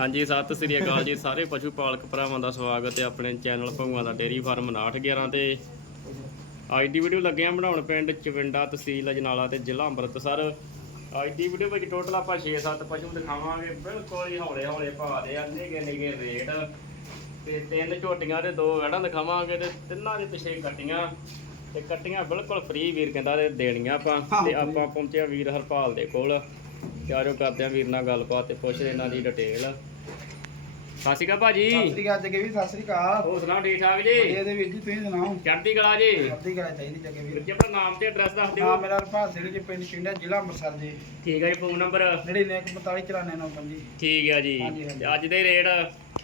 ਹਾਂਜੀ ਸਤਿ ਸ੍ਰੀ ਅਕਾਲ ਜੀ। ਸਾਰੇ ਪਸ਼ੂ ਪਾਲਕ ਭਰਾਵਾਂ ਦਾ ਸਵਾਗਤ ਹੈ ਆਪਣੇ ਚੈਨਲ ਭੰਗਵਾ ਦਾ ਡੇਰੀ ਫਾਰਮ 911 ਤੇ। ਅੱਜ ਦੀ ਵੀਡੀਓ ਲੱਗੇ ਆ ਬਣਾਉਣ ਪਿੰਡ ਚਵਿੰਡਾ ਤਹਿਸੀਲ ਅਜਨਾਲਾ ਤੇ ਜ਼ਿਲ੍ਹਾ ਅੰਮ੍ਰਿਤਸਰ। ਅੱਜ ਦੀ ਵੀਡੀਓ ਵਿੱਚ ਟੋਟਲ ਆਪਾਂ 6-7 ਪਸ਼ੂ ਦਿਖਾਵਾਂਗੇ। ਬਿਲਕੁਲ ਹੀ ਹੌਲੇ ਹੌਲੇ ਭਾਅ ਦੇ ਰੇਟ। ਤੇ ਤਿੰਨ ਝੋਟੀਆਂ ਤੇ ਦੋ ਵੜਾਂ ਦਿਖਾਵਾਂਗੇ ਤੇ ਤਿੰਨਾਂ ਦੇ ਪਿੱਛੇ ਕੱਟੀਆਂ। ਤੇ ਕੱਟੀਆਂ ਬਿਲਕੁਲ ਫ੍ਰੀ ਵੀਰ ਕਹਿੰਦਾ ਤੇ ਦੇਣੀਆਂ ਆਪਾਂ। ਤੇ ਆਪਾਂ ਪਹੁੰਚਿਆ ਵੀਰ ਹਰਪਾਲ ਦੇ ਕੋਲ। ਤੇ ਆਜੋ ਕਰਦੇ ਆ ਵੀਰ ਨਾਲ ਗੱਲਬਾਤ ਤੇ ਪੁੱਛਦੇ ਇਹਨਾਂ ਦੀ ਡਿਟੇਲ ਸਤਿ ਸ਼੍ਰੀ ਅਕਾਲ ਭਾਜੀ। ਸਤਿ ਸ੍ਰੀ ਅਕਾਲ ਜੱਗੇ ਵੀਰ ਸਤਿ ਸ੍ਰੀ ਅਕਾਲ। ਹੋਰ ਸੁਣਾਓ ਠੀਕ ਠਾਕ ਜੀ? ਇਹਦੇ ਵੀਰ ਜੀ ਤੁਸੀਂ ਸੁਣਾਓ? ਚੜ੍ਹਦੀ ਕਲਾ ਜੀ? ਸਤਿ ਕਰਾ ਚਾਹੀਦੀ ਜੱਗੇ ਵੀਰ। ਜੀ ਆਪਣਾ ਨਾਮ ਤੇ ਐਡਰੈਸ ਦੱਸ ਹਾਂ ਦਿਓ ਮੇਰਾ ਰਪਾਲ ਸਿੰਘ ਜੀ ਪਿੰਡ ਚਿੰਡਾ ਜ਼ਿਲ੍ਹਾ ਅੰਮ੍ਰਿਤਸਰ ਜੀ। ਠੀਕ ਹੈ ਜੀ ਫੋਨ ਨੰਬਰ? 9945 ਠੀਕ ਹੈ ਜੀ। ਅੱਜ ਦੇ ਰੇਟ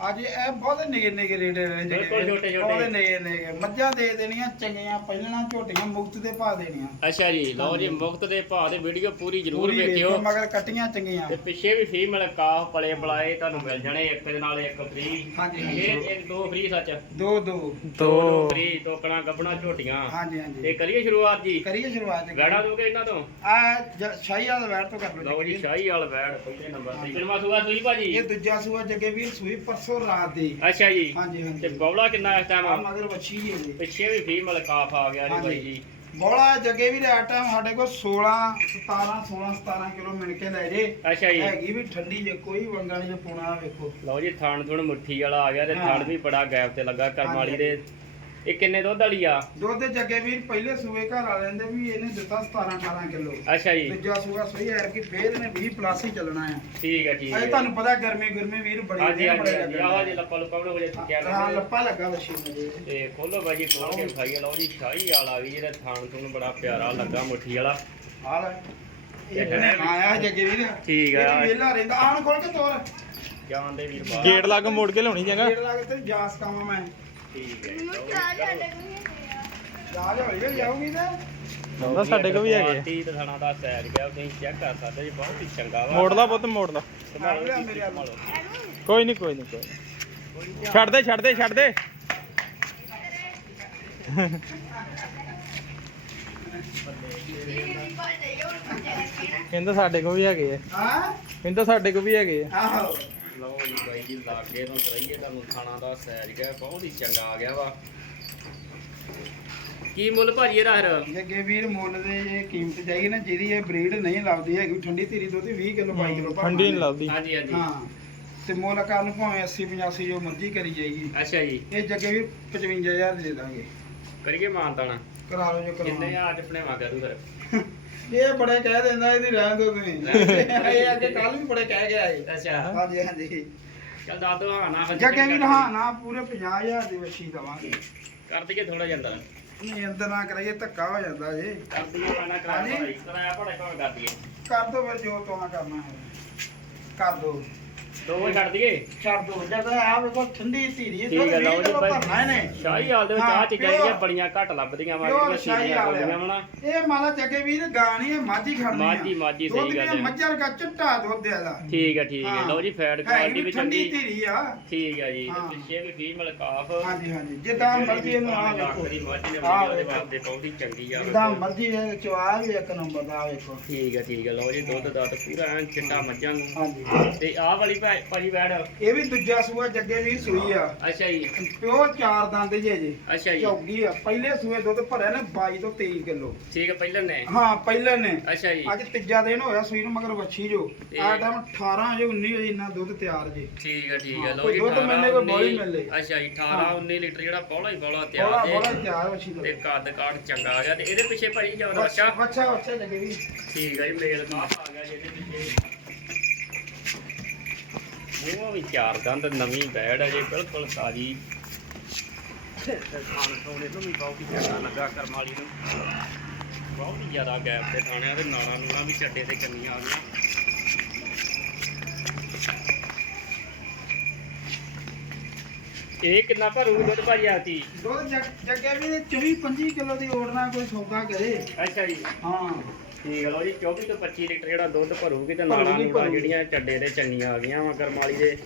ਅੱਜ ਇਹ ਬਹੁਤ ਨਿਗੇ ਨਿਗੇ ਰੇਟ ਨੇ ਬਿਲਕੁਲ ਵੀਰ। ਛੋਟੇ ਛੋਟੇ। ਬਹੁਤ ਨਿਗੇ ਨਿਗੇ। ਮੱਝਾਂ ਦੇ ਦੇਣੀਆਂ ਚੰਗੀਆਂ ਪਹਿਲਣਾ ਝੋਟੀਆਂ ਮੁਕਤ ਦੇ ਭਾਅ ਦੇਣੀਆਂ। ਅੱਛਾ ਜੀ ਲਓ ਜੀ। ਮੁਫਤ ਦੇ ਭਾਅ ਦੇ ਵੀਡੀਓ ਪੂਰੀ ਜ਼ਰੂਰ ਪੂਰੀ ਵੇਖਿਓ ਵੇਖਿਓ। ਮਗਰ ਕੱਟੀਆਂ ਚੰਗੀਆਂ। ਤੇ ਪਿੱਛੇ ਵੀ ਫੀਮੇਲ ਕਾਫ ਪਲੇ ਬਲਾਏ ਤੁਹਾਨੂੰ ਮਿਲ ਜਾਣੇ ਇੱਕ ਦੇ ਨਾਲ ਇੱਕ ਫ੍ਰੀ ਹਾਂਜੀ, ਇਹ। ਇੱਕ ਦੋ ਫ੍ਰੀ ਸੱਚ। ਦੋ ਦੋ। ਦੋ। ਫ੍ਰੀ ਟੋਕਣਾ ਗੱਬਣਾ ਝੋਟੀਆਂ। ਹਾਂਜੀ ਤੇ ਹਾਂਜੀ ਕਰੀਏ ਸ਼ੁਰੂਆਤ ਜੀ? ਕਰੀਏ ਸ਼ੁਰੂਆਤ ਵੈੜਾ ਦੋਗੇ ਇਹਨਾਂ ਤੋਂ? ਆ ਸ਼ਾਹੀ ਵਾਲਾ ਵੈਟ ਤੋਂ ਕਰ ਲਓ ਲਓ ਜੀ ਵੀਰ। ਸ਼ਾਹੀ ਵਾਲ ਵੈੜ ਪਹਿਲੇ ਨੰਬਰ ਤੇ। ਕਿੰਨਾ ਸੂਆ ਸੂਈ ਭਾਜੀ ਇਹ ਦੂਜਾ ਸੂਆ ਜੱਗੇ ਵੀਰ ਸੂਈ ਪਰਸੋਂ ਰਾਤ ਦੀ ਅੱਛਾ ਜੀ ਹਾਂਜੀ ਤੇ ਹਾਂਜੀ ਬੌਲਾ ਕਿੰਨਾ ਇਸ ਆ ਟਾਈਮ ਮਗਰ ਵੱਛੀ ਜੀ ਇਹਦੀ। ਪਿੱਛੇ ਵੀ ਫੀਮੇਲ ਕਾਫ ਆ ਗਿਆ ਜੀ ਹਾਂਜੀ। ਬਾਈ ਜੀ ਬੋਲਾ ਜੱਗੇ ਵੀ ਰੇਟ ਟਾਈਮ ਸਾਡੇ ਕੋਲ 16 17 16 17 ਕਿਲੋ ਮਿਲ ਕੇ ਲੈ ਜੇ ਅੱਛਾ ਜੀ ਹੈਗੀ ਵੀ ਠੰਡੀ ਜੇ ਕੋਈ ਵੰਗਾ ਨਹੀਂ ਜੇ ਪੂਣਾ ਵੇਖੋ ਲਓ ਜੀ ਥਾਣ ਥੁਣ ਮੁੱਠੀ ਵਾਲਾ ਆ ਗਿਆ ਤੇ ਹਾਂ। ਥਣ ਵੀ ਬੜਾ ਗੈਪ ਤੇ ਲੱਗਾ ਕਰਮ। ਵਾਲੀ ਦੇ ਇਹ ਕਿੰਨੇ ਦੁੱਧ ਵਾਲੀ ਆ? ਦੁੱਧ ਦੇ ਜੱਗੇ ਵੀਰ ਪਹਿਲੇ ਸੂਏ ਘਰ ਵਾਲਿਆਂ ਦੇ ਵੀ ਇਹਨੇ ਦਿੱਤਾ 17 18 ਕਿਲੋ। ਅੱਛਾ ਜੀ। ਦੂਜਾ ਸੂਆ ਸਹੀ ਹੈ ਕਿ ਫੇਰ ਇਹਨੇ 20 ਪਲੱਸ ਹੀ ਚੱਲਣਾ ਆ ਠੀਕ ਹੈ ਠੀਕ ਹੈ। ਅਜੇ ਤੁਹਾਨੂੰ ਪਤਾ ਗਰਮੀ ਗਰਮੀ ਵੀਰ ਬੜੀ ਹਾਂਜੀ ਨੇ ਹਾਂਜੀ ਆਹ ਜੀ ਲੱਪਾ ਲੁੱਪਾ ਬਣਾ ਹੋ ਜਾ ਚੁੱਕਿਆ ਹਾਂ ਲੱਪਾ ਲੱਗਾ ਨੂੰ ਜੀ ਤੇ ਖੋਲੋ ਬਾਈ ਜੀ ਖੋਲ ਕੇ ਖਾਈਏ ਲਓ ਜੀ ਸ਼ਾਹੀ ਵਾਲਾ ਵੀ ਜਿਹੜਾ ਥਾਣ ਥੁਣ ਬੜਾ ਪਿਆਰਾ ਲੱਗਾ ਮੁੱਠੀ ਵਾਲਾ। ਆ ਲੈ। ਇਹ ਇਹ ਹੈ ਵੀ- ਆਇਆ ਜੱਗੇ ਵੀਰ। ਠੀਕ ਆ। ਇਹ ਵੇਲਾ ਰਹਿੰਦਾ। ਆਣ ਖੋਲ ਕੇ ਤੋਰ। ਜਾਨ ਦੇ ਵੀਰ ਬਾਹਰ ਗੇਟ ਲਾ ਕੇ ਮੋੜ ਕੇ ਲਿਆਉਣੀ ਚੰਗਾ ਗੇੜ ਲਾ ਕੇ ਤੇ ਜਾਸ ਕੰਮ ਮੈਂ। ਠੀਕ ਹੈ ਲਓ ਜੀ, ਕਰੋ। ਜਾ ਜਾ ਹੋਈ ਗਈ ਜਾਊਗੀ ਤੇ ਹੁੰਦਾ ਸਾਡੇ ਕੋਲ ਵੀ ਹੈਗੇ ਆ। ਕੁਆਲਿਟੀ ਤੇ ਥਾਣਾ ਦਾ ਸੈਰ ਗਿਆ ਤੁਸੀਂ ਚੈੱਕ ਕਰ ਸਕਦੇ ਜੀ ਬਹੁਤ ਹੀ ਚੰਗਾ ਵਾ ਮੋੜ ਲਾ ਪੁੱਤ ਮੋੜ ਲਾ ਸੰਭਾਲੋ ਲਿਆ ਜੀ, ਮੇਰੇ ਵੱਲ। ਸੰਭਾਲੋ। ਕੋਈ ਨਹੀਂ ਕੋਈ ਨਹੀਂ ਕੋਈ ਨੀ। ਛੱਡ ਦੇ ਛੱਡ ਦੇ ਛੱਡ ਦੇ ਕਹਿੰਦਾ ਸਾਡੇ ਕੋਲ ਵੀ ਹੈਗੇ ਆ ਹਾਂ ਕਹਿੰਦਾ ਸਾਡੇ ਕੋਲ ਵੀ ਹੈਗੇ ਆ ਆਹੋ ਲਓ ਜੀ ਬਾਈ ਜੀ ਲਾਗੇ ਤੋਂ ਕਰਾਈਏ ਤੁਹਾਨੂੰ ਥਾਣਾ ਦਾ ਸੈਰ ਗਿਆ ਬਹੁਤ ਹੀ ਚੰਗਾ ਆ ਗਿਆ ਵਾ। ਕੀ ਮੁੱਲ ਭਾਜੀ ਇਹਦਾ ਹਰ ਜੱਗੇ ਵੀਰ ਮੁੱਲ ਦੇ ਇਹ ਕੀਮਤ ਚਾਹੀਏ ਨਾ ਜਿਹਦੀ ਇਹ ਬਰੀਡ ਨਹੀਂ ਲੱਗਦੀ ਹੈਗੀ ਠੰਡੀ ਧੀਰੀ ਦੁੱਧ 20 ਕਿਲੋ 22 ਕਿਲੋ ਠੰਡੀ ਨਹੀਂ ਲੱਗਦੀ ਹਾਂਜੀ ਹਾਂਜੀ। ਹਾਂ ਤੇ ਮੁੱਲ ਕਰਨ ਭਾਵੇਂ 80 85 ਜੋ ਮਰਜ਼ੀ ਕਰੀ ਜਾਏਗੀ ਅੱਛਾ ਜੀ। ਇਹ ਜੱਗੇ ਵੀਰ 55000 ਦੇ ਦਾਂਗੇ। ਕਰੀਏ ਮਾਨਤਾਣਾ ਕਰਾ ਲਓ ਜੋ ਕਿੰਨੇ ਕਰਵਾਉਣਾ ਆ ਅੱਜ ਆਪਣੇ ਵਾਗਾ ਤੂੰ ਫਿਰ। ਇਹ ਬੜੇ ਕਹਿ ਦਿੰਦਾ ਇਹਦੀ ਰਹਿਣ ਦੋ ਤੁਸੀਂ। ਇਹ ਅੱਗੇ ਕੱਲ ਵੀ ਬੜੇ ਕਹਿ ਗਿਆ ਇਹ। ਅੱਛਾ। ਹਾਂਜੀ ਹਾਂਜੀ। ਚੱਲ ਦੱਸ ਦੋ ਹਾਂ ਨਾ ਫਿਰ ਜੱਗੇ ਕਰ ਹਾਂ ਨਾ ਪੂਰੇ 50000 ਦੀ ਵੱਛੀ ਦਵਾਂਗੇ। ਕਰ ਦਈਏ ਥੋੜਾ ਜਿਹਾ ਅੰਦਰ। ਨਹੀਂ ਅੰਦਰ ਨਾ ਕਰਾਈਏ ਧੱਕਾ ਹੋ ਜਾਂਦਾ ਜੇ। ਕਰ ਦਈਏ ਮਾਨਾ ਹਾਂਜੀ। ਕਰਾਇਆ ਕਰਾਇਆ ਪੜਾ ਕਰ ਦਈਏ। ਕਰ ਦੋ ਫਿਰ ਜੋ ਤੁਹਾਂ ਕਰਨਾ ਹੈ। ਕਰ ਦੋ। ਦੋ ਵਜੇ ਛੱਡ ਦਈਏ। ਛੱਡ ਦੋ ਜਦ ਆ ਵੇਖੋ ਠੰਡੀ ਧੀਰੀ ਹੈ ਠੀਕ ਹੈ ਲਓ ਜੀ ਭਾਈ। ਭਰਨਾ ਇਹਨੇ। ਸ਼ਾਹੀ ਹਾਲ ਦੇ ਵਿੱਚ ਹਾਂ, ਆ ਚੀਜ਼ਾਂ pure- ਜਿਹੜੀਆਂ ਬੜੀਆਂ ਘੱਟ ਲੱਭਦੀਆਂ ਵਾ pure ਜਿਹੜੀਆਂ ਸ਼ਾਹੀ ਸੀਰੀਆਂ ਹਾਲ ਆ। ਹੁੰਦੀਆਂ ਵਾ ਨਾ। ਇਹ ਮਾਲਾ ਚੱਕੇ ਵੀਰ ਮਾਝੀ ਆ। ਮਾਝੀ- ਮਾਝੀ, ਸਹੀ। ਮੱਝਾਂ ਦਾ ਚਿੱਟਾ ਦੁੱਧ ਇਹਦਾ। ਠੀਕ ਹੈ ਠੀਕ ਹੈ ਹਾਂ। ਲਓ ਜੀ ਫੈਟ ਹੈ ਕੁਆਲਿਟੀ ਵੀ ਵੀ ਠੰਡੀ ਚੰਗੀ ਧੀਰੀ ਆ। ਠੀਕ ਹੈ ਜੀ ਹਾਂ। ਤੇ ਪਿੱਛੇ ਵੀ ਫੀਮੇਲ ਕਾਫ। ਹਾਂਜੀ ਹਾਂਜੀ। ਜਿੱਦਾਂ ਮਰਜ਼ੀ ਇਹਨੂੰ ਆ ਵੇਖੋ। ਦੀ ਮਾਝੀ ਦੇ ਆਹ ਉਹਦੇ ਵੇਖੋ। ਵਾਸਤੇ ਬਹੁਤ ਹੀ ਚੰਗੀ ਆ। ਜਿੱਦਾਂ ਵੇਖੋ। ਮਰਜ਼ੀ ਇਹ ਚਵਾ ਵੀ ਇੱਕ ਨੰਬਰ ਦਾ ਆ ਵੇਖੋ। ਠੀਕ ਹੈ ਠੀਕ ਹੈ ਲਓ ਜੀ ਦੁੱਧ ਦਾ ਤੇ ਪੂਰਾ ਐਨ ਚਿੱਟਾ ਮੱਝਾਂ ਨੂੰ। ਹਾਂਜੀ। ਤੇ ਆਹ ਵਾਲੀ ਭਾ- ਭਾਜੀ ਵੈੜ ਇਹ ਵੀ ਦੂਜਾ ਸੂਆ ਜੱਗੇ ਵੀ ਸੂਈ ਆ। ਅੱਛਾ ਜੀ। ਪਿਓ ਚਾਰ ਦੰਦ ਜੇ ਜੇ। ਅੱਛਾ ਜੀ। ਚੌਗੀ ਆ। ਪਹਿਲੇ ਸੂਏ ਦੁੱਧ ਭਰਿਆ ਨੇ 22 ਤੋਂ 23 ਕਿਲੋ। ਠੀਕ ਹੈ ਪਹਿਲਾਂ ਨੇ? ਹਾਂ ਪਹਿਲੇ ਨੇ। ਅੱਛਾ ਜੀ। ਅੱਜ ਤੀਜਾ ਦਿਨ ਹੋਇਆ ਸੂਈ ਨੂੰ ਮਗਰ ਵੱਛੀ ਜੋ। ਆ ਟਾਈਮ 18 ਜੋ 19 ਵਜੇ ਇੰਨਾ ਦੁੱਧ ਤਿਆਰ ਜੇ। ਠੀਕ ਹੈ ਠੀਕ ਹੈ ਹਾਂ, ਲਓ ਕੋਈ ਜੀ ਦੁੱਧ 18, ਮੈਨੇ ਕੋਈ 19 ਬੋਲੀ ਮਿਲੇ। ਅੱਛਾ ਜੀ 18 ਹਾਂ। 19 ਲੀਟਰ ਜਿਹੜਾ ਬੋਲਾ ਹੀ ਬੋਲਾ ਬੋਲਾ ਤਿਆਰ ਬੋਲਾ ਜੇ ਤਿਆਰ ਵੱਛੀ ਦਾ। ਤੇ ਕੱਦ ਕਾਠ ਚੰਗਾ ਆ ਗਿਆ। ਤੇ ਇਹਦੇ ਪਿੱਛੇ ਭਾਜੀ ਜੋ ਵੱਛਾ ਰੱਛਾ ਵੱਛਾ ਵੱਛਾ ਜੱਗੇ ਵੀ ਠੀਕ ਹੈ ਜੀ ਮੇਲ ਕਾਫ ਆ ਗਿਆ ਜਿਹਦੇ ਪਿੱਛੇ। ਉਹ ਵੀ ਚਾਰ ਦੰਦ ਨਵੀਂ ਬੈੜ ਹੈ ਜੀ ਬਿਲਕੁਲ ਤਾਜ਼ੀ। ਤੇ ਖਾਣ ਸੋਨੇ ਤੋਂ ਵੀ ਬਹੁਤ ਹੀ ਚੰਗਾ ਲੱਗਾ ਕਰਮ ਵਾਲੀ ਨੂੰ। ਬਹੁਤ ਹੀ ਜ਼ਿਆਦਾ ਗੈਪ ਤੇ ਥਾਣਿਆਂ ਦੇ ਨਾਲਾਂ ਨੂਲਾਂ ਵੀ ਚੱਡੇ ਤੇ ਚੰਗੀਆਂ ਆ ਗਈਆਂ। ਇਹ ਕਿੰਨਾ ਭਰੂ ਦੁੱਧ ਭਾਜੀ ਆਤੀ ਦੁੱਧ ਜੱਗ- ਜੱਗੇ ਵੀ 24 25 ਕਿਲੋ ਦੀ ਓੜਨਾ ਕੋਈ ਸੌਦਾ ਕਰੇ। ਅੱਛਾ ਜੀ। ਹਾਂ। ਠੀਕ ਹੈ ਲਓ ਜੀ 24 ਤੋਂ 25 ਲੀਟਰ ਜਿਹੜਾ ਦੁੱਧ ਭਰੂਗੀ ਤੇ ਭਰੂਗੀ, ਨਾਲਾਂ ਨੂਲਾਂ ਭਰੂਗੀ। ਜਿਹੜੀਆਂ ਚੱਡੇ ਤੇ ਚੰਗੀਆਂ ਆ ਗਈਆਂ ਵਾ ਕਰਮ ਵਾਲੀ ਦੇ।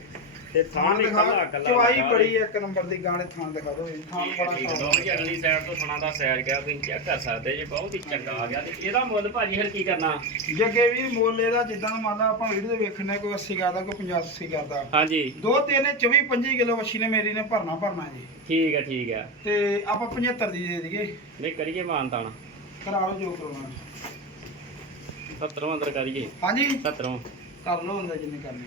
ਤੇ ਥਾਂ ਵੀ ਕੱਲਾ ਕੱਲਾ ਚਵਾਈ ਬੜੀ ਇੱਕ ਨੰਬਰ ਦੀ ਗਾਣੇ ਥਾਂ ਦਿਖਾ ਦੋ ਥਾਂ ਬੜਾ। ਲਓ ਜੀ ਅਗਲੀ ਸਾਈਡ ਤੋਂ ਥਣਾ ਦਾ ਸੈਰ ਗਿਆ ਤੁਸੀਂ ਚੈੱਕ ਕਰ ਸਕਦੇ ਜੀ ਬਹੁਤ ਹੀ ਚੰਗਾ ਆ ਗਿਆ। ਤੇ ਇਹਦਾ ਮੁੱਲ ਭਾਜੀ ਫਿਰ ਕੀ ਕਰਨਾ? ਜੱਗੇ ਵੀ ਮੁੱਲ ਇਹਦਾ ਜਿੱਦਾਂ ਮੰਨ ਲਾ ਆਪਾਂ ਵੀਡੀਓ ਦੇ ਵੇਖਣੇ ਕੋਈ 80 ਕਰਦਾ ਕੋਈ 50 80 ਕਰਦਾ। ਹਾਂਜੀ। ਦੋ ਤਿੰਨ 24 25 ਕਿਲੋ ਵੱਛੀ ਨੇ ਮੇਰੀ ਨੇ ਭਰਨਾ ਭਰਨਾ ਜੀ। ਠੀਕ ਹੈ ਠੀਕ ਹੈ ਤੇ ਆਪਾਂ 75 ਦੀ ਦੇ ਦਈਏ। ਨਹੀਂ ਕਰੀਏ ਮਾਨਤਾਨ। ਕਰਾ ਲਓ ਜੋ ਕਰਾਉਣਾ। 70 ਅੰਦਰ ਕਰੀਏ। ਹਾਂਜੀ। 70 ਕਰ ਲਓ ਹੁੰਦਾ ਜਿੰਨੇ ਕਰਨੀ।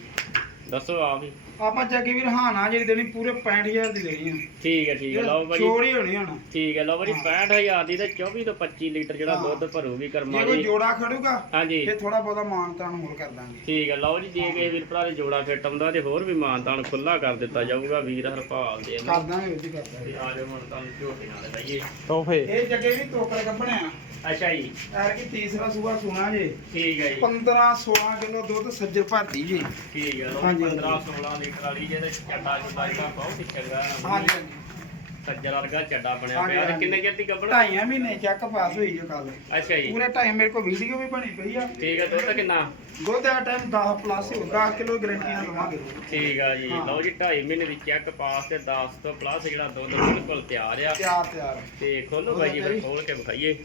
ਦੱਸੋ ਆਪ ਹੀ। ਆਪਾਂ ਜੱਗੇ ਵੀਰ ਹਾਂ ਨਾ ਜਿਹੜੀ ਦੇਣੀ ਪੂਰੇ 65000 ਦੀ ਦੇਣੀ ਆ। ਠੀਕ ਹੈ ਠੀਕ ਹੈ ਲਓ ਭਾਜੀ ਹੀ ਹੋਣੀ ਹੁਣ। ਠੀਕ ਹੈ ਲਓ ਭਾਜੀ 65000 ਦੀ ਤੇ 24 ਤੋਂ 25 ਲੀਟਰ ਜਿਹੜਾ। ਦੁੱਧ ਭਰੂਗੀ ਜੇ ਕਰਮਾ ਕੋਈ ਦੀ ਜੋੜਾ ਖੜੂਗਾ ਹਾਂਜੀ। ਫਿਰ ਥੋੜਾ ਬਹੁਤਾ ਮਾਨ ਤਾਨ ਹੋਰ ਕਰ ਦਾਂਗੇ। ਠੀਕ ਹੈ ਲਓ ਜੀ ਜੇ ਕਿਸੇ ਵੀਰ ਭਰਾ ਦੇ ਜੋੜਾ ਫਿੱਟ ਆਉਂਦਾ ਤੇ ਹੋਰ ਵੀ ਮਾਨਤਾਨ ਖੁੱਲਾ ਕਰ ਦਿੱਤਾ ਜਾਊਗਾ ਵੀਰ ਹਰਪਾਲ ਦੇ ਕਰ ਦਾਂਗੇ ਵੀ ਕਰ ਦਾਂਗੇ। ਤੇ ਆ ਜਾਓ ਹੁਣ ਤੁਹਾਨੂੰ ਝੋਟੇ ਨਾਲ ਲਈਏ। ਤੋਹਫੇ। ਇਹ ਜੱਗੇ ਵੀ ਟੋਕਰੇ ਕੱਢਣੇ ਆ। ਅੱਛਾ ਜੀ। ਐਰ ਕੀ ਤੀਸਰਾ ਸੂਆ ਸੁਣਾ ਜੇ। ਠੀਕ ਹੈ ਜੀ। 15 16 ਕਿਲੋ ਦੁੱਧ ਸੱਜਰ ਭਰਦੀ ਜੀ। ਠੀਕ ਹੈ ਲਓ ਹਾਂਜੀ, 15 16 ਲੀਟਰ ਵਾਲੀ ਜਿਹਦੇ ਚੱਡਾ ਚੁੱਡਾ ਜਿਹੜਾ ਬਹੁਤ ਚੰਗਾ ਹਾਂਜੀ ਹਾਂਜੀ। ਸੱਜਰ ਵਰਗਾ ਚੱਡਾ ਬਣਿਆ ਪਿਆ ਤੇ। ਕਿੰਨੇ ਚਿਰ ਦੀ ਗੱਭਣ ਢਾਈਆਂ ਮਹੀਨੇ ਚੱਕ ਪਾਸ ਹੋਈ ਜੋ ਕੱਲ ਅੱਛਾ ਜੀ। ਪੂਰੇ ਢਾਈ ਮੇਰੇ ਕੋਲ ਵੀਡੀਓ ਵੀ ਬਣੀ ਪਈ ਆ। ਠੀਕ ਹੈ ਦੁੱਧ ਕਿੰਨਾ? ਦੁੱਧ ਦਾ ਟਾਈਮ 10 ਪਲੱਸ ਹੋ 10 ਕਿਲੋ ਗਰੰਟੀ ਨਾਲ ਲਵਾਂਗੇ। ਠੀਕ ਆ ਜੀ। ਲਓ ਜੀ 2.5 ਮਹੀਨੇ ਦੀ ਚੈੱਕ ਪਾਸ ਤੇ 10 ਤੋਂ ਪਲੱਸ ਜਿਹੜਾ ਦੁੱਧ ਬਿਲਕੁਲ ਤਿਆਰ ਆ। ਤਿਆਰ ਤਿਆਰ। ਤੇ ਖੋਲੋ ਬਾਈ ਜੀ। ਖੋਲ ਕੇ ਵਿਖਾਈਏ।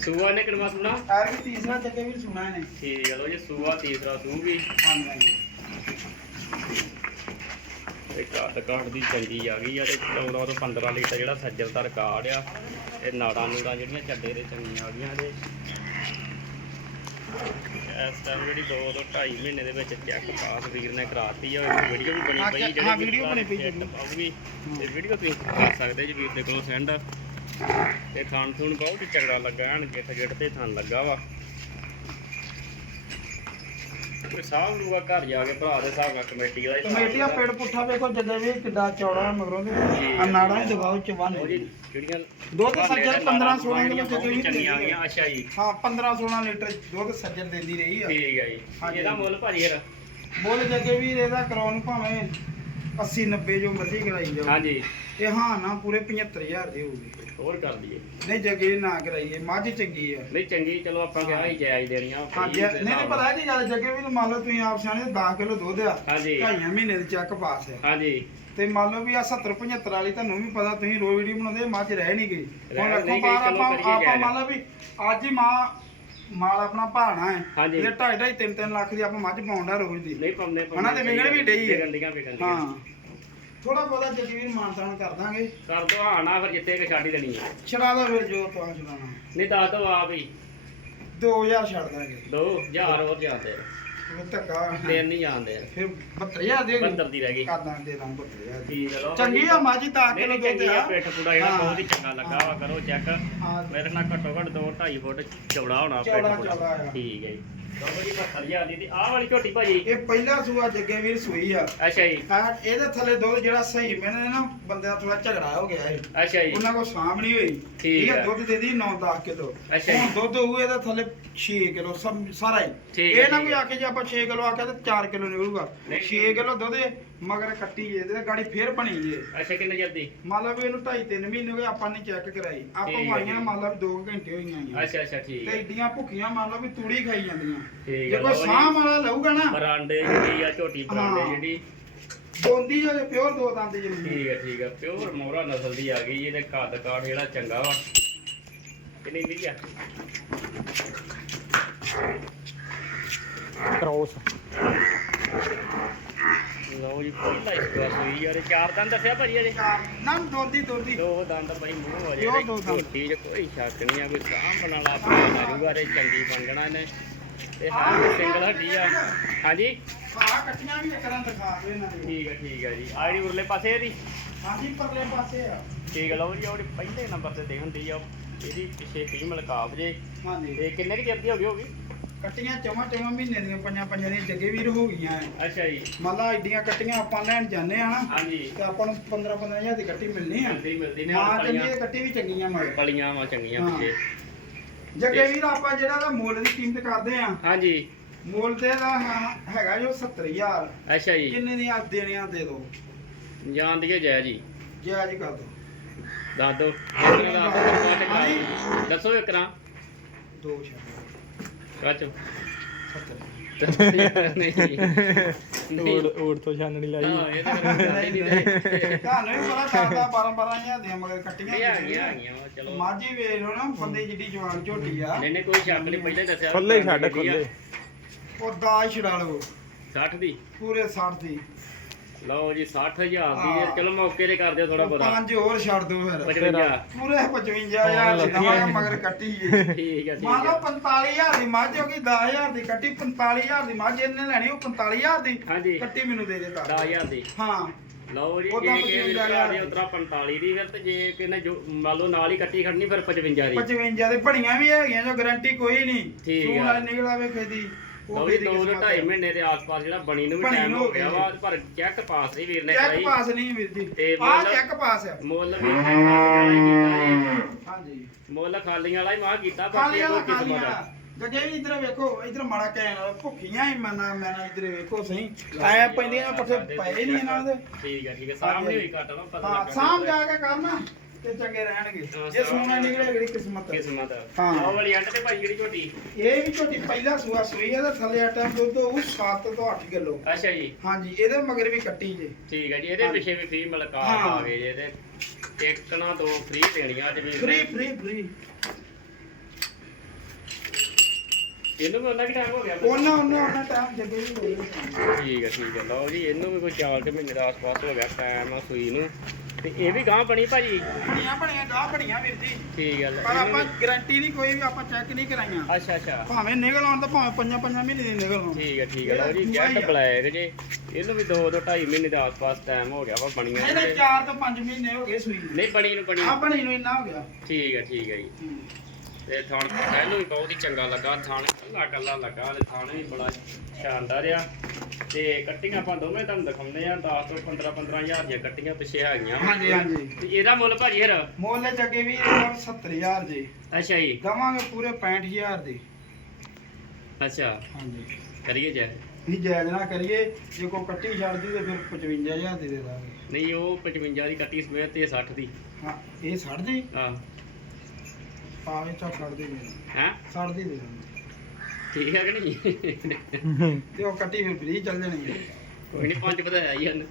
ਸੂਆ ਨੇ ਕਿੰਨਾ ਸੁਣਾ? ਐਰ ਕੀ ਤੀਸਰਾ ਚੱਕੇ ਵੀ ਸੁਣਾ ਇਹਨੇ। ਠੀਕ ਆ ਲਓ ਜੀ ਸੂਆ ਤੀਸਰਾ ਸੂਗੀ ਹਾਂਜੀ ਤੇ ਘੱਟ ਘੱਟ ਦੀ ਚੰਗੀ ਆ ਗਈ ਆ ਤੇ 14 ਤੋਂ 15 ਲੀਟਰ ਜਿਹੜਾ ਸੱਜਰ ਦਾ ਰਿਕਾਰਡ ਆ ਇਹ ਨਾੜਾਂ ਨੂੜਾਂ ਜਿਹੜੀਆਂ ਚੱਡੇ ਦੇ ਚੰਗੀਆਂ ਆ ਗਈਆਂ ਤੇ ਇਸ ਟਾਈਮ ਜਿਹੜੀ 2 ਤੋਂ 2.5 ਮਹੀਨੇ ਦੇ ਵਿੱਚ ਚੈੱਕ ਪਾਸ ਵੀਰ ਨੇ ਕਰਾਤੀ ਆ ਵੀਡੀਓ ਵੀ ਬਣੀ ਹਾਂ, ਪਈ ਹਾਂ, ਜਿਹੜੀ ਵੀਡੀਓ ਬਣੀ ਪਈ ਤੇ ਵੀਡੀਓ ਤੁਸੀਂ ਕਰ ਸਕਦੇ ਜੀ ਵੀਰ ਦੇ ਕੋਲੋਂ ਸੈਂਡ ਤੇ ਥਾਣ ਥੂਣ ਬਹੁਤ ਹੀ ਲੱਗਾ ਐਨ ਗਿੱਟ ਗਿੱਟ ਤੇ ਥਾਣ ਲੱਗਾ ਵਾ ਕੋਈ ਸਾਹਬ ਲੂਗਾ ਘਰ ਜਾ ਕੇ ਭਰਾ ਦੇ ਹਿਸਾਬ ਨਾਲ ਕਮੇਟੀ ਦਾ ਕਮੇਟੀ ਆ। ਪੇੜ ਪੁੱਠਾ ਵੇਖੋ ਜੱਗੇ ਵੀ ਕਿੱਡਾ ਚੌੜਾ ਮਗਰੋਂ ਦੇ। ਆ ਨਾੜਾਂ ਹੀ ਦਬਾਓ ਚਵਾਨ ਜਿਹੜੀਆਂ ਦੁੱਧ ਸੱਜਰ 15 16 ਕਿਲੋ ਚੱਕੇ ਵੀ ਚੰਗੀਆਂ ਆ ਹੈ। ਅੱਛਾ ਜੀ ਹਾਂ 15 16 ਲੀਟਰ ਦੁੱਧ ਸੱਜਰ ਦਿੰਦੀ ਰਹੀ ਆ ਠੀਕ ਹੈ ਜੀ। ਇਹਦਾ ਮੁੱਲ ਭਾਜੀ ਫਿਰ ਬੋਲ ਜੱਗੇ ਵੀ ਇਹਦਾ ਕਰਾਉਣ ਭਾਵੇਂ 80 90 ਜੋ ਮਰਜ਼ੀ ਕਰਾਈ ਜਾਓ। ਹਾਂਜੀ। ਇਹ ਹਾਂ ਨਾ ਪੂਰੇ 75000 ਦੀ ਹੋਊਗੀ ਹੋਰ ਕਰ ਦਈਏ ਨਹੀਂ ਜੱਗੇ ਨਾ ਕਰਾਈਏ ਮੱਝ ਚੰਗੀ ਆ। ਨਹੀਂ ਚੰਗੀ ਚਲੋ ਆਪਾਂ ਕਿਹਾ ਹੀ ਜਾਇਜ਼ ਦੇਣੀਆਂ ਹਾਂ ਜੇ ਨਹੀਂ ਨਹੀਂ ਪਤਾ ਕੀ ਗੱਲ ਜੱਗੇ ਵੀ ਮੰਨ ਲਓ ਤੁਸੀਂ ਆਪ ਸਿਆਣੇ 10 ਕਿਲੋ ਦੁੱਧ ਆ ਹਾਂਜੀ। ਢਾਈਆਂ ਮਹੀਨੇ ਦੇ ਚੱਕ ਪਾਸ ਆ। ਹਾਂਜੀ। ਤੇ ਮੰਨ ਲਓ ਵੀ ਆ 70 75 ਵਾਲੀ ਤੁਹਾਨੂੰ ਵੀ ਪਤਾ ਤੁਸੀਂ ਰੋ ਵੀਡੀਓ ਬਣਾਉਂਦੇ ਮੱਝ ਰਹਿ ਨਹੀਂ ਗਈ। ਹੁਣ ਰੱਖੋ ਬਾਹਰ ਆਪਾਂ ਆਪਾਂ। ਮੰਨ ਲਓ ਵੀ ਅੱਜ ਹੀ ਮਾਂ ਮਾਲ ਆਪਣਾ ਭਾਣਾ ਹੈ। ਹਾਂਜੀ। 2.5 2.5 3 3 ਲੱਖ ਦੀ ਆਪਾਂ ਮੱਝ ਪਾਉਂਦਾ ਰੋਜ਼ ਦੀ। ਨਹੀਂ ਪਾਉਂਦੇ ਉਹਨਾਂ ਦੇ ਵਿਗੜ ਵੀ ਡਈ ਹੈ। ਵਿਗੜਦੀਆਂ ਵਿਗੜਦੀਆਂ ਹਾਂ। ਥੋੜਾ ਬਹੁਤਾ ਜਗਵੀਰ ਮਾਨਤਾਨ ਕਰ ਦਾਂਗੇ। ਕਰ ਦੋ ਹਾਂ ਨਾ ਫਿਰ ਜਿੱਤੇ ਕਿ ਛੱਡ ਹੀ ਦੇਣੀ ਹੈ। ਛੜਾ ਦੋ ਫਿਰ ਜੋ ਤਾਂ ਛਡਾਣਾ ਨਹੀਂ ਦੱਸ ਦੋ ਆਪ ਹੀ। 2000 ਛੱਡ ਦਾਂਗੇ। ਦੋ ਹਜ਼ਾਰ ਹੋਰ ਜਾਂਦੇ ਧੱਕਾ ਤਿੰਨ ਨਹੀਂ ਜਾਂਦੇ। ਫਿਰ 72000 ਦੇ ਬੰਦਰ ਦੀ ਰਹਿ ਗਈ। ਕਰ ਦਾਂਗੇ ਦਾਂ 72000 ਦੀ ਠੀਕ ਹੈ ਲਓ ਚੰਗੀ ਆ ਮੱਝ 10 ਨਹੀਂ ਕਿਲੋ ਨਹੀਂ ਚੰਗੀ ਆ ਪੂੜਾ। ਬਹੁਤ ਹੀ ਲੱਗਾ ਵਾ ਕਰੋ ਚੈੱਕ। ਮੇਰੇ ਨਾਲ ਘੱਟੋ ਘੱਟ 2 2.5 ਫੁੱਟ ਚੌੜਾ ਹੋਣਾ ਪੂੜਾ। ਠੀਕ ਹੈ ਜੀ। 70000 ਦੀ ਤੇ ਆਹ ਵਾਲੀ ਝੋਟੀ ਭਾਜੀ ਇਹ ਪਹਿਲਾ ਸੂਆ ਜੱਗੇ ਵੀਰ ਸੂਈ ਆ ਅੱਛਾ ਜੀ ਹਾਂ ਇਹਦੇ ਥੱਲੇ ਦੁੱਧ ਜਿਹੜਾ ਸਹੀ ਮੈਨੇ ਨਾ ਬੰਦੇ ਦਾ ਥੋੜਾ ਝਗੜਾ ਹੋ ਗਿਆ ਇਹ ਅੱਛਾ ਜੀ ਉਹਨਾਂ ਕੋ ਸਾਂਭ ਨਹੀਂ ਹੋਈ ਠੀਕ ਹੈ। ਦੁੱਧ ਦੇ ਦੀ 9-10 ਕਿਲੋ ਅੱਛਾ ਜੀ। ਹੁਣ ਦੁੱਧ ਹੋਊ ਇਹਦੇ ਥੱਲੇ 6 ਕਿਲੋ ਸਾਰਾ ਹੀ ਇਹ ਨਾ ਕੋਈ। ਆਖੇ ਜੇ ਆਪਾਂ 6 ਕਿਲੋ ਆਖਿਆ ਤੇ 4 ਕਿਲੋ ਨਿਕਲੂਗਾ। 6 ਕਿਲੋ ਦੁੱਧ ਮਗਰ ਕੱਟੀ ਜੇ ਤੇ ਗਾੜੀ ਫੇਰ ਬਣੀ ਜੇ। ਅੱਛਾ ਕਿੰਨੇ ਚਿਰ ਦੀ? ਮੰਨ ਲਓ ਵੀ ਇਹਨੂੰ 2.5 3 ਮਹੀਨੇ ਹੋ ਗਏ ਆਪਾਂ ਨੇ ਚੈੱਕ ਕਰਾਈ। ਆਪਾਂ ਠੀਕ ਹੈ। ਮੰਨ ਲਓ 2 ਘੰਟੇ ਹੋਈਆਂ ਆਈਆਂ ਅੱਛਾ ਅੱਛਾ ਠੀਕ ਤੇ ਹੈ। ਏਡੀਆਂ ਭੁੱਖੀਆਂ ਮੰਨ ਲਓ ਵੀ ਤੂੜੀ ਖਾਈ ਜਾਂਦੀਆਂ। ਠੀਕ ਜੇ ਹੈ ਕੋਈ ਲਓ ਸਾਹ ਜੀ ਵਾਲਾ ਲਊਗਾ ਨਾ। ਬਰਾਂਡੇ ਜਿਹੜੀ ਆ ਝੋਟੀ ਬਰਾਂਡੇ ਹਾਂ। ਜਿਹੜੀ। ਦੋਂਦੀ ਜੋ ਪਿਓਰ ਦੋ ਦੰਦ ਜਿਹੜੀ ਠੀਕ ਹੈ ਠੀਕ ਹੈ। ਪਿਓਰ ਮੋਹਰਾ ਨਸਲ ਦੀ ਆ ਗਈ ਇਹਦੇ ਕੱਦ ਕਾਠ ਜਿਹੜਾ ਚੰਗਾ ਵਾ। ਕਿੰਨੀ ਵੀ ਆ? ਕ੍ਰੋਸ। ਲਓ ਜੀ ਹੋਈ ਯਾਰ ਚਾਰ ਦੰਦ ਦੱਸਿਆ ਭਾਜੀ ਇਹਦੇ ਨਾ ਦੋਂਦੀ ਦੋਂਦੀ। ਦੋ ਦੰਦ ਬਈ ਮੂੰਹ ਹੋ ਪਿਓਰ ਦੋ ਦੰਦ। ਝੋਟੀ 'ਚ ਕੋਈ ਸ਼ੱਕ ਨਹੀਂ ਆ ਕੋਈ ਸਾਂਭਣ ਵਾਲਾ ਆਪਣਾ ਲੱਗੂਗਾ ਤੇ ਚੰਗੀ ਬਣ ਜਾਣਾ ਇਹਨੇ। ਇਹ ਹੈ ਸਿੰਗਲ ਹੱਡੀ ਆ। ਹਾਂਜੀ? ਆ ਕੱਟੀਆਂ ਵੀ ਇੱਕ ਰਾਂ ਦਿਖਾ ਦਿਓ ਇਹਨਾਂ ਦੀ। ਠੀਕ ਹੈ ਠੀਕ ਹੈ ਜੀ। ਆੜੀ ਉਰਲੇ ਪਾਸੇ ਇਹਦੀ? ਹਾਂਜੀ ਪਰਲੇ ਪਾਸੇ ਆ। ਠੀਕ ਹੈ ਲਓ ਜੀ ਉਹਦੀ ਪਹਿਲੇ ਨੰਬਰ ਤੇ ਦੇ ਹੁੰਦੀ ਆ ਇਹਦੀ ਪਿੱਛੇ ਫੀਮੇਲ ਕਾਬ ਜੇ। ਹਾਂਜੀ। ਤੇ ਕਿੰਨੇ ਕੁ ਚਿਰ ਦੀ ਹੋ ਗਈ ਹੋਗੀ ਕੱਟੀਆਂ ਚਵਾਂ ਚਵਾਂ ਮਹੀਨੇ ਦੀਆਂ ਪੰਜਾਂ ਪੰਜਾਂ ਦੀਆਂ ਜੱਗੇ ਵੀਰ ਹੋ ਗਈਆਂ ਐ। ਅੱਛਾ ਜੀ। ਮੰਨ ਲਾ ਏਡੀਆਂ ਕੱਟੀਆਂ ਆਪਾਂ ਲੈਣ ਜਾਂਦੇ ਆ ਨਾ ਹਾਂਜੀ। ਤੇ ਆਪਾਂ ਨੂੰ 15 15000 ਦੀ ਕੱਟੀ ਮਿਲਣੀ ਆ। ਮਿਲਦੀ ਮਿਲਦੀ ਨੇ ਮਾਂ ਤੇ ਕੱਟੀ ਵੀ ਚੰਗੀਆਂ ਮਗਰ। ਪਲੀਆਂ ਵਾ ਚੰਗੀਆਂ ਹਾਂ। ਪਿੱਛੇ। ਜੱਗੇ ਵੀਰ ਆਪਾਂ ਜਿਹੜਾ ਦਾ ਮੁੱਲ ਦੀ ਕੀਮਤ ਕਰਦੇ ਆ ਹਾਂਜੀ। ਮੁੱਲ ਤੇ ਦਾ ਹੈਗਾ ਜੋ 70000 ਅੱਛਾ ਜੀ। ਕਿੰਨੇ ਦੀਆਂ ਦੇਣੀਆਂ ਦੇ ਦਿਓ ਜਾਣ ਦੀਏ ਜੈ ਜੀ। ਜਾਇਜ਼ ਕਰ ਦੱਸ ਦੋ। ਇੱਕ ਨਾ ਦੱਸ ਦਿਓ। ਦੱਸੋ ਇੱਕ ਨਾ ਦੋ ਛੱਡ ਕੱਚ 70 ਨਹੀਂ। ਊੜ ਊੜ ਤੋਂ ਛਾਨਣੀ ਲਾਈ। ਹਾਂ ਇਹ ਤਾਂ ਗੱਲ ਨਹੀਂ ਨਹੀਂ ਤੁਹਾਨੂੰ ਵੀ ਪਤਾ ਚੱਲਦਾ 12 12000 ਦੀਆਂ ਮਗਰ ਕੱਟੀਆਂ ਇਹ ਆ ਗਈਆਂ ਆ ਗਈਆਂ ਵਾ, ਚਲੋ। ਮਾਝੀ ਵੇਖ ਲਓ ਨਾ ਬੰਦੇ ਜਿੱਡੀ ਜਵਾਨ ਝੋਟੀ ਆ। ਨਹੀਂ ਨਹੀਂ ਕੋਈ ਸ਼ੱਕ ਨਹੀਂ ਪਹਿਲਾਂ ਹੀ ਦੱਸਿਆ। ਖੁੱਲੇ ਹੀ ਛੱਡ ਖੁੱਲੇ ਉਹ ਦਾਜ ਛਡਾ ਲਓ 60 ਦੀ। ਪੂਰੇ 60 ਦੀ। ਲਓ ਜੀ 60000 ਦੀ ਹੈ। ਚਲੋ ਮੌਕੇ ਤੇ ਕਰ ਦਿਓ ਥੋੜਾ ਬਹੁਤਾ। ਪੰਜ ਹੋਰ ਛੱਡ ਦਿਓ ਫਿਰ। 55 ਪੂਰੇ 55000 ਦੀ ਦਵਾਂਗੇ ਮਗਰ ਕੱਟੀ ਏ ਠੀਕ ਹੈ ਮੰਨ ਹੈ ਲਓ 45000 ਦੀ ਮੱਝ ਹੋ ਗਈ 10000 ਦੀ ਕੱਟੀ 45000 ਦੀ ਮੱਝ ਇਹਨੇ ਲੈਣੀ ਉਹ 45000 ਦੀ। ਕੱਟੀ ਮੈਨੂੰ ਦੇ ਦੇ ਤਾਂ 10000 ਦੀ। ਹਾਂ। ਲਓ ਜੀ ਉਹਦਾ ਜੇ ਕਿ ਵੀਰ 55 ਭਰਾ ਦੇ। ਉਤਰਾ 45 ਦੀ ਫਿਰ ਤੇ ਜੇ ਕਿਨੇ ਜੋ ਮੰਨ ਲਓ ਨਾਲ ਹੀ ਕੱਟੀ ਖੜਨੀ ਫਿਰ 55 ਦੀ। 55 ਦੇ ਬੜੀਆਂ ਵੀ ਹੈਗੀਆਂ ਜੋ ਗਾਰੰਟੀ ਕੋਈ ਨਹੀਂ। ਠੀਕ। ਵਾਲੀ ਨਿਕਲ ਆਵੇ ਖੇਦੀ ਲਓ ਜੀ ਦੋ ਦੋ ਢਾਈ ਮਹੀਨੇ ਦੇ ਆਸ-ਪਾਸ ਜਿਹੜਾ ਬਣੀ ਨੂੰ ਵੀ ਬਣੀ ਟਾਈਮ ਨੂੰ ਹੋ ਹੋ ਗਿਆ ਗਿਆ ਵਾ ਪਰ ਚੈੱਕ ਪਾਸ ਨਹੀਂ ਵੀਰ ਨੇ ਚੈੱਕ ਕਰਾਈ। ਪਾਸ ਨਹੀਂ ਵੀਰ ਜੀ। ਤੇ ਆਹ ਮੁੱਲ- ਚੈੱਕ ਪਾਸ ਆ। ਮੁੱਲ ਵੀ ਖਾਲੀ ਕੀਤਾ ਜੀ। ਹਾਂਜੀ। ਮੁੱਲ ਖਾਲੀਆਂ ਵਾਲਾ ਹੀ ਮਾਹ ਕੀਤਾ ਖਾਲੀ ਬਾਕੀ ਵਾਲਾ ਕੋਈ ਖਾਲੀ ਕਿਸਮਤ ਵਾਲਾ। ਆ। ਗੱਗੇ ਵੀ ਇਧਰ ਵੇਖੋ ਇਧਰ ਮਾੜਾ ਕਹਿਣ ਵਾਲਾ ਭੁੱਖੀਆਂ ਹੀ ਮਨਾ ਮੈਨਾ ਇਧਰ ਵੇਖੋ ਸਹੀ। ਆਇਆ ਪੈਂਦੀਆਂ ਪੱਠੇ ਪਏ ਨਹੀਂ ਇਹਨਾਂ ਦੇ। ਠੀਕ ਹੈ ਠੀਕ ਹੈ ਸਾਹਮਣੇ ਹੋਈ ਕੱਟ ਲਓ ਪਤਾ ਹਾਂ ਲੱਗਾ ਸਾਮ ਜਾ ਕੇ ਕਰਨਾ। ਤੇ ਚੰਗੇ ਰਹਿਣਗੇ। ਜੇ ਸੋਨਾ ਨਿਕਲੇ ਅਗਲੀ ਕਿਸਮਤ ਕਿਸਮਤ ਹਾਂ। ਲਓ ਵਾਲੀ ਐਂਡ ਤੇ ਭਾਈ ਜਿਹੜੀ ਝੋਟੀ ਇਹ ਵੀ ਝੋਟੀ ਪਹਿਲਾ ਸੂਆ ਸੂਈ ਹੈ ਤੇ ਥੱਲੇ ਆ ਟਾਈਮ ਦੁੱਧ ਹੋਊ 7 ਤੋਂ 8 ਕਿਲੋ। ਅੱਛਾ ਜੀ। ਹਾਂਜੀ ਇਹਦੇ ਮਗਰ ਵੀ ਕੱਟੀ ਜੇ। ਠੀਕ ਹੈ ਜੀ ਇਹਦੇ। ਪਿੱਛੇ ਵੀ ਫ੍ਰੀ ਮਲਕਾ। ਆ ਗਏ ਜੇ ਤੇ ਇੱਕ ਨਾ ਦੋ ਫ੍ਰੀ ਦੇਣੀਆਂ ਅੱਜ ਵੀ। ਫ੍ਰੀ ਫ੍ਰੀ ਫ੍ਰੀ ਇਹਨੂੰ ਵੀ ਉਹਨਾਂ ਕੀ ਟਾਈਮ ਹੋ ਗਿਆ। ਉਹਨਾਂ ਉਹਨਾਂ ਉਹਨਾਂ ਟਾਈਮ ਜੱਗੇ ਵੀ ਹੋਏ ਠੀਕ ਹੈ ਠੀਕ ਹੈ ਲਓ ਜੀ ਇਹਨੂੰ ਵੀ ਕੋਈ 4 ਕੁ ਮਹੀਨੇ ਦਾ ਆਸ-ਪਾਸ ਹੋ ਗਿਆ ਟਾਈਮ ਆ ਸੂਈ ਨੂੰ। ਤੇ ਇਹ ਵੀ ਗਾਂ ਬਣੀ ਭਾਜੀ? ਬਣੀਆਂ ਬਣੀਆਂ ਗਾਹ ਬਣੀਆਂ ਵੀਰ ਜੀ। ਠੀਕ ਹੈ ਪਰ ਆਪਾਂ ਗਾਰੰਟੀ ਨਹੀਂ ਕੋਈ ਵੀ ਆਪਾਂ ਚੈੱਕ ਨਹੀਂ ਕਰਾਈਆਂ। ਅੱਛਾ ਅੱਛਾ। ਭਾਵੇਂ ਨਿਕਲ ਆਉਣ ਤਾਂ ਭਾਵੇਂ ਪੰਜਾਂ ਪੰਜਾਂ ਮਹੀਨੇ ਦੀ ਨਿਕਲ ਆਉਣ। ਠੀਕ ਹੈ ਠੀਕ ਹੈ ਲਓ ਜੀ ਇਹਦਾ ਜੈਟ। ਬਲੈਕ ਜੇ। ਇਹਨੂੰ ਵੀ 2 2 2.5 ਮਹੀਨੇ ਦੇ ਆਸ-ਪਾਸ ਟਾਈਮ ਹੋ ਗਿਆ ਵਾ ਬਣੀਆਂ ਨਹੀਂ 4 ਤੋਂ 5 ਮਹੀਨੇ ਹੋ ਗਏ ਸੂਈ। ਨਹੀਂ ਬਣੀ ਨੂੰ ਬਣੀ ਆ ਬਣੀ ਨੂੰ ਇੰਨਾ ਹੋ ਗਿਆ। ਠੀਕ ਹੈ ਠੀਕ ਹੈ ਜੀ। ਤੇ ਥਾਣ ਪਹਿਲੋਂ ਵੀ ਬਹੁਤ ਹੀ ਚੰਗਾ ਲੱਗਾ ਥਾਣ ਕੱਲਾ ਕੱਲਾ ਲੱਗਾ ਤੇ ਥਾਣ ਵੀ ਬੜਾ ਸ਼ਾਨਦਾਰ ਆ। ਤੇ ਕੱਟੀਆਂ ਆਪਾਂ ਦੋਵੇਂ ਤੁਹਾਨੂੰ ਦਿਖਾਉਂਦੇ ਆ 10 ਤੋਂ 15 15000 ਦੀਆਂ ਕੱਟੀਆਂ ਪਿੱਛੇ ਹੈਗੀਆਂ। ਹਾਂਜੀ ਹਾਂਜੀ। ਤੇ ਇਹਦਾ ਮੁੱਲ ਭਾਜੀ ਫਿਰ? ਮੁੱਲ ਜੱਗੇ ਵੀ 70000 ਜੀ। ਅੱਛਾ ਜੀ। ਦਵਾਂਗੇ ਪੂਰੇ 65000 ਦੀ। ਅੱਛਾ। ਹਾਂਜੀ। ਕਰੀਏ ਜੈ? ਨਹੀਂ ਜਾਇਜ਼ ਨਾ ਕਰੀਏ। ਜੇ ਕੋ ਕੱਟੀ ਛੱਡਦੀ ਤੇ ਫਿਰ 55000 ਦੀ ਦੇ ਦਾਂਗੇ। ਨਹੀਂ ਉਹ 55 ਦੀ ਕੱਟੀ ਸਮੇਤ ਤੇ 60 ਦੀ। ਹਾਂ ਇਹ ਛੱਡ ਦੇ? ਹਾਂ। ਪਾਵੇ ਚਾ ਛੱਡ ਦੇ ਦੇ ਹੈ? ਛੱਡ ਦੀ ਠੀਕ ਹੈ ਕਿ ਨਹੀਂ? ਤੇ ਉਹ ਕੱਟੀ ਫਿਰ ਫ੍ਰੀ ਚੱਲ ਜਾਣੀ ਹੈ। ਕੋਈ ਨਹੀਂ ਪੰਜ ਵਧਾਇਆ ਹੀ ਹਨ।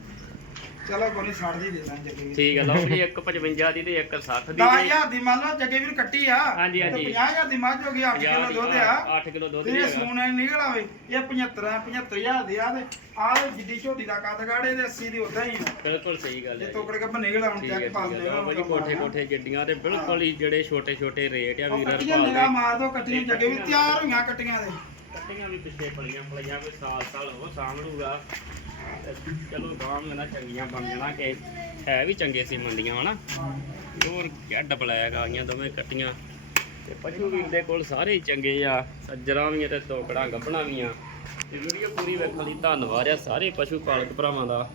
ਚਲੋ ਕੋਈ ਨਹੀਂ ਦੀ ਦੇ ਦਾਂਗੇ ਜੱਗੇ ਵੀਰ। ਠੀਕ ਹੈ ਲਓ ਜੀ ਇੱਕ 55 ਦੀ ਤੇ ਇੱਕ 60 ਦੀ ਤੇ 10000 ਦੀ ਮੰਨ ਲਓ ਜੱਗੇ ਵੀਰ ਕੱਟੀ ਆ। ਹਾਂਜੀ, ਹਾਂਜੀ। 50000 ਦੀ ਮੱਝ ਹੋ ਗਈ 8 ਕਿਲੋ ਦੁੱਧ ਆ। 8 ਕਿਲੋ ਦੁੱਧ ਤੇ ਇਹ ਹੈਗਾ। ਸੂਣਾ ਨਿਕਲ ਆਵੇ ਇਹ 75 75000 ਦੀ ਆ ਤੇ ਆਹ ਜਿੱਡੀ ਝੋਟੀ ਦਾ ਕੱਦ ਕਾੜੇ ਤੇ 80 ਦੀ ਉਦਾਂ ਹੀ ਆ। ਬਿਲਕੁਲ ਸਹੀ ਗੱਲ ਹੈ ਇਹ ਤੋਕੜ ਕੇ ਨਿਕਲ ਆਉਣ ਠੀਕ ਹੈ ਚੈੱਕ ਪਾਸ ਠੀਕ ਹੈ। ਨਿਕਲ ਕੋਠੇ ਕੋਠੇ ਜੱਡੀਆਂ ਤੇ ਬਿਲਕੁਲ ਹੀ। ਜਿਹੜੇ ਛੋਟੇ ਛੋਟੇ ਰੇਟ ਆ ਵੀਰਾਂ ਕੱਟੀਆਂ ਨਿਗਾਹ ਮਾਰ ਦੋ ਕੱਟੀਆਂ ਜੱਗੇ ਵੀ ਤਿਆਰ ਹੋਈਆਂ ਕੱਟੀਆਂ ਦੇ। ਕੱਟੀਆਂ ਵੀ ਪਿੱਛੇ ਪਲੀਆਂ ਪਲੀਆਂ ਕੋਈ ਸਾਲ ਸਾਲ ਉਹ ਸਾਂਭ ਚਲੋ ਗਾਂ ਮੇਰਾ ਚੰਗੀਆਂ ਬਣ ਜਾਣਾ, ਕਿ ਹੈ ਵੀ ਚੰਗੇ ਸੀ ਮੰਡੀਆਂ, ਹਨਾ? ਹੋਰ ਕਿੱਡ ਬਲੈਕ ਆ ਦੋਵੇਂ ਕੱਟੀਆਂ। ਤੇ ਪਸ਼ੂ ਵੀਰ ਦੇ ਕੋਲ ਸਾਰੇ ਹੀ ਚੰਗੇ ਆ, ਸੱਜਰਾਂ ਵੀ ਆ ਤੇ ਤੋਕੜਾਂ, ਗੱਭਣਾ ਵੀ ਆ। ਤੇ ਵੀਡੀਓ ਪੂਰੀ ਵੇਖਣ ਲਈ ਧੰਨਵਾਦ ਆ ਸਾਰੇ ਪਸ਼ੂ ਪਾਲਕ ਭਰਾਵਾਂ ਦਾ।